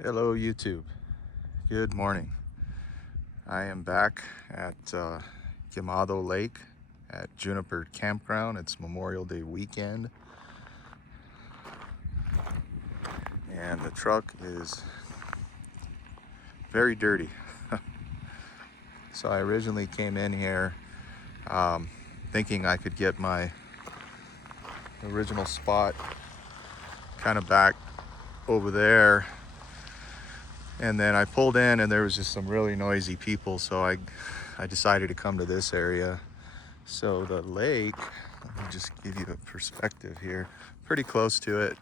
Hello YouTube, good morning. I am back at Kimado Lake at Juniper Campground. It's Memorial Day weekend and the truck is very dirty. So I originally came in here thinking I could get my original spot kind of back over there, and then I pulled in and there was just some really noisy people, so I decided to come to this area. So the lake, let me just give you a perspective here, pretty close to it.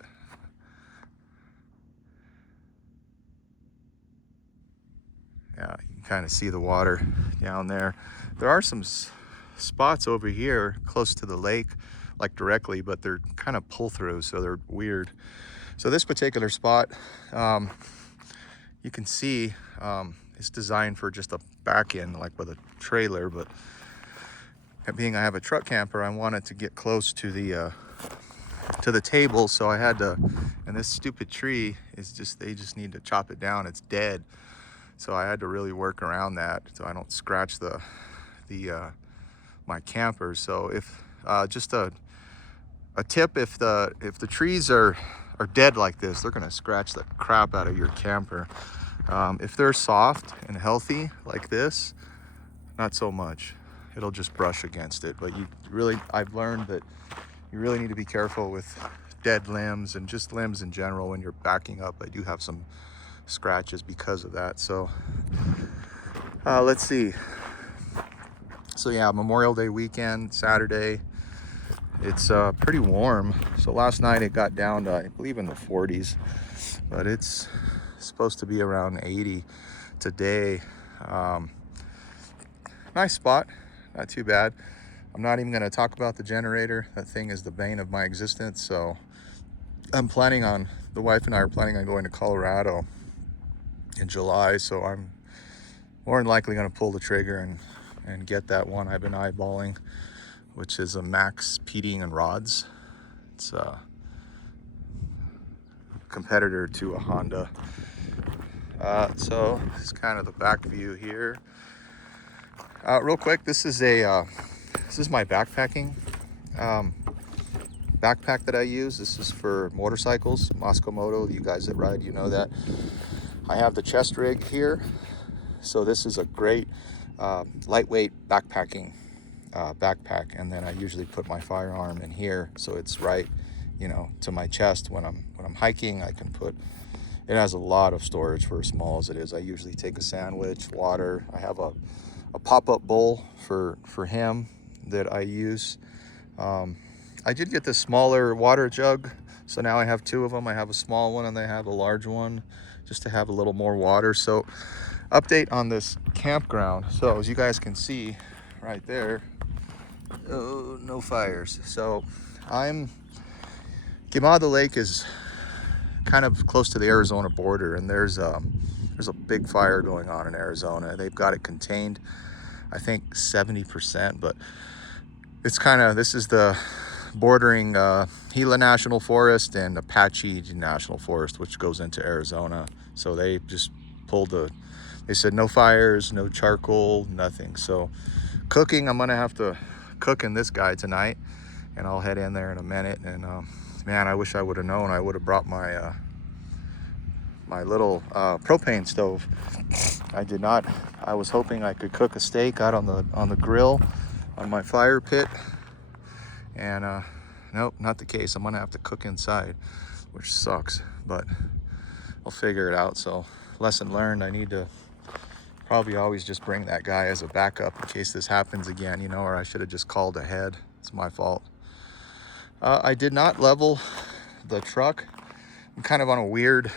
Yeah, you can kind of see the water down there. There are some spots over here close to the lake, like directly, but they're kind of pull through, so they're weird. So this particular spot, you can see it's designed for just a back end, like with a trailer, but being I have a truck camper, I wanted to get close to the table, so I had to, and this stupid tree is just, they just need to chop it down, it's dead. So I had to really work around that so I don't scratch my camper. So if just a tip, if the trees are dead like this, they're gonna scratch the crap out of your camper. If they're soft and healthy like this, not so much. It'll just brush against it. But I've learned that you really need to be careful with dead limbs and just limbs in general when you're backing up. I do have some scratches because of that. So let's see. So yeah, Memorial Day weekend, Saturday. It's pretty warm. So last night it got down to, I believe, in the 40s, but it's supposed to be around 80 today. Nice spot, not too bad. I'm not even going to talk about the generator. That thing is the bane of my existence. So the wife and I are planning on going to Colorado in July, so I'm more than likely going to pull the trigger and get that one I've been eyeballing, which is a Max Peating and Rods. It's a competitor to a Honda. So this is kind of the back view here. Real quick, this is my backpacking backpack that I use. This is for motorcycles, Moscow Moto. You guys that ride, you know that. I have the chest rig here, so this is a great lightweight backpacking backpack, and then I usually put my firearm in here, so it's right, to my chest. When I'm hiking, I can put. It has a lot of storage for as small as it is. I usually take a sandwich, water. I have a pop-up bowl for him that I use. I did get this smaller water jug, so now I have two of them. I have a small one and I have a large one, just to have a little more water. So update on this campground. So as you guys can see right there, oh, no fires. So Kimado Lake is kind of close to the Arizona border, and there's a big fire going on in Arizona. They've got it contained, I think 70%, but it's this is the bordering Gila National Forest and Apache National Forest, which goes into Arizona. So they just they said no fires, no charcoal, nothing. So cooking, I'm gonna have to cook in this guy tonight, and I'll head in there in a minute. And man, I wish I would have known. I would have brought my my little propane stove. I did not. I was hoping I could cook a steak out on the grill on my fire pit, and nope, not the case. I'm gonna have to cook inside, which sucks, but I'll figure it out. So lesson learned, I need to probably always just bring that guy as a backup in case this happens again, or I should have just called ahead. It's my fault. I did not level the truck. I'm kind of on a weird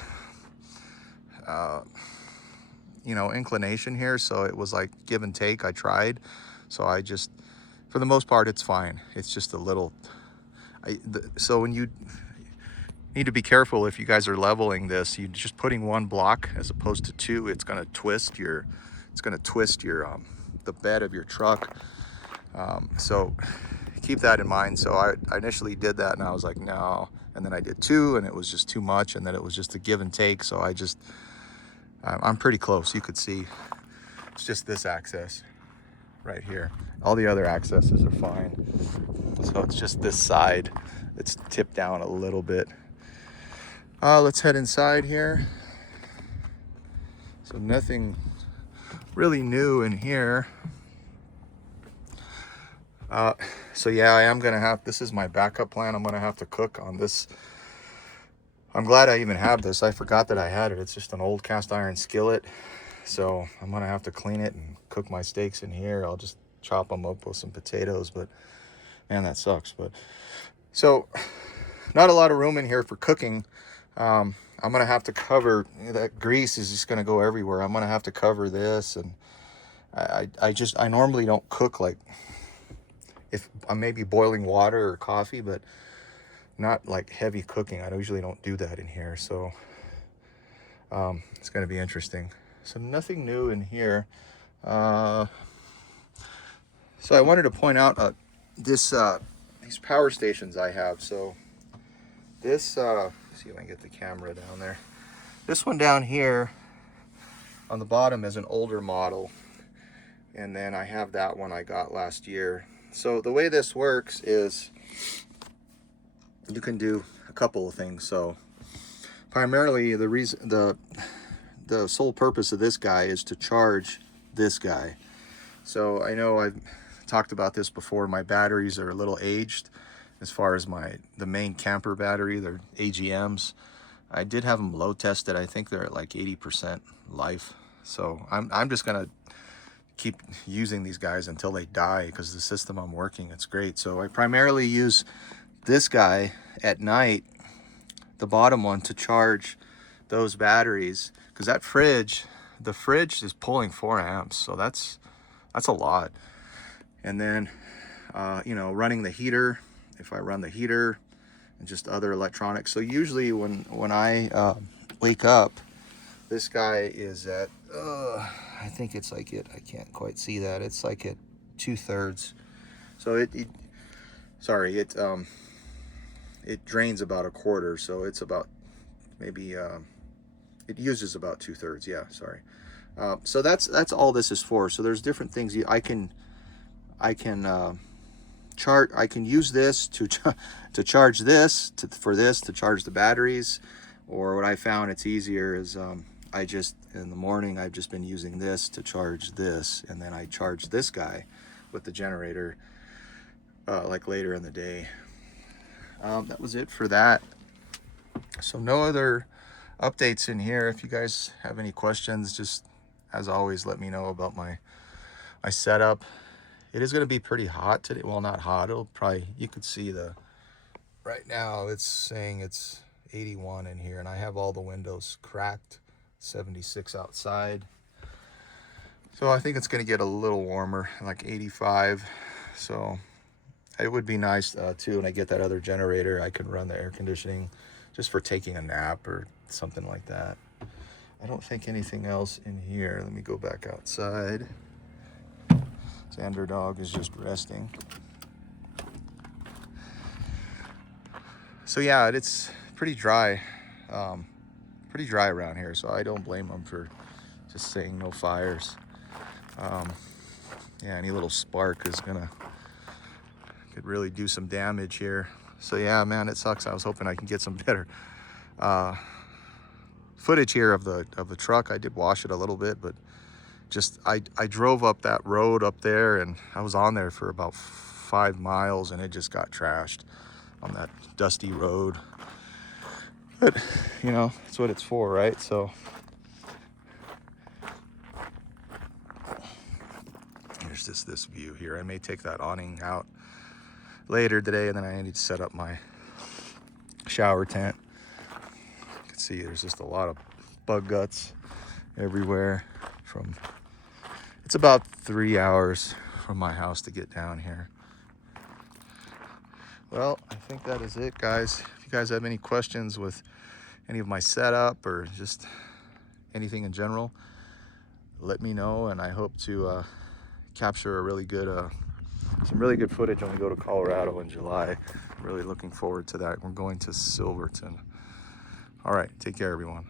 inclination here, so it was like give and take. I tried, so I just, for the most part, it's fine. It's just a little, so when you need to be careful if you guys are leveling this, you just putting one block as opposed to two, it's going to twist your the bed of your truck. So keep that in mind. So I initially did that and I was like, no. and then I did 2 and it was just too much, and then it was just a give and take. So I'm pretty close. You could see it's just this access right here. All the other accesses are fine. So it's just this side that's tipped down a little bit. Let's head inside here. So nothing really new in here. So yeah, I am gonna have, this is my backup plan. I'm gonna have to cook on this. I'm glad I even have this. I forgot that I had it. It's just an old cast iron skillet. So I'm gonna have to clean it and cook my steaks in here. I'll just chop them up with some potatoes, but man, that sucks. But so not a lot of room in here for cooking. I'm gonna have to cover, that grease is just gonna go everywhere. I'm gonna have to cover this, and I normally don't cook like, if I'm maybe boiling water or coffee, but not like heavy cooking. I usually don't do that in here. So it's gonna be interesting. So nothing new in here. So I wanted to point out these power stations I have. So this, see if I can get the camera down there. This one down here on the bottom is an older model, and then I have that one I got last year. So the way this works is you can do a couple of things. So primarily the sole purpose of this guy is to charge this guy. So I know I've talked about this before. My batteries are a little aged as far as the main camper battery. They're AGMs. I did have them load tested. I think they're at like 80% life. So I'm just gonna keep using these guys until they die, because the system I'm working, it's great. So I primarily use this guy at night, the bottom one, to charge those batteries, because that the fridge is pulling 4 amps, so that's a lot. And then you know, running the heater, if I run the heater and just other electronics. So usually when I wake up, this guy is at I think it's like I can't quite see that. It's like at 2/3. So it drains about 1/4. So it's about maybe it uses about 2/3. Yeah, sorry. So that's all this is for. So there's different things I can chart. I can use this to charge this, to charge the batteries. Or what I found it's easier is in the morning I've just been using this to charge this, and then I charge this guy with the generator like later in the day. That was it for that. So no other updates in here. If you guys have any questions, just as always, let me know about my setup. It is going to be pretty hot today. Well, not hot. It'll probably, you could see right now it's saying it's 81 in here, and I have all the windows cracked. 76 outside. So I think it's going to get a little warmer, like 85. So it would be nice too, when I get that other generator, I could run the air conditioning just for taking a nap or something like that. I don't think anything else in here. Let me go back outside. Xander dog is just resting. So yeah, it's pretty dry. Pretty dry around here, so I don't blame them for just saying no fires. Yeah, any little spark could really do some damage here. So yeah, man, it sucks. I was hoping I can get some better footage here of the truck. I did wash it a little bit, but just I drove up that road up there, and I was on there for about 5 miles, and it just got trashed on that dusty road. But you know, that's what it's for, right? So here's just this view here. I may take that awning out later today, and then I need to set up my shower tent. You can see there's just a lot of bug guts everywhere. It's about 3 hours from my house to get down here. Well, I think that is it, guys. If you guys have any questions with any of my setup or just anything in general, let me know, and I hope to capture a really good some really good footage when we go to Colorado in July. Really looking forward to that. We're going to Silverton. All right, take care, everyone.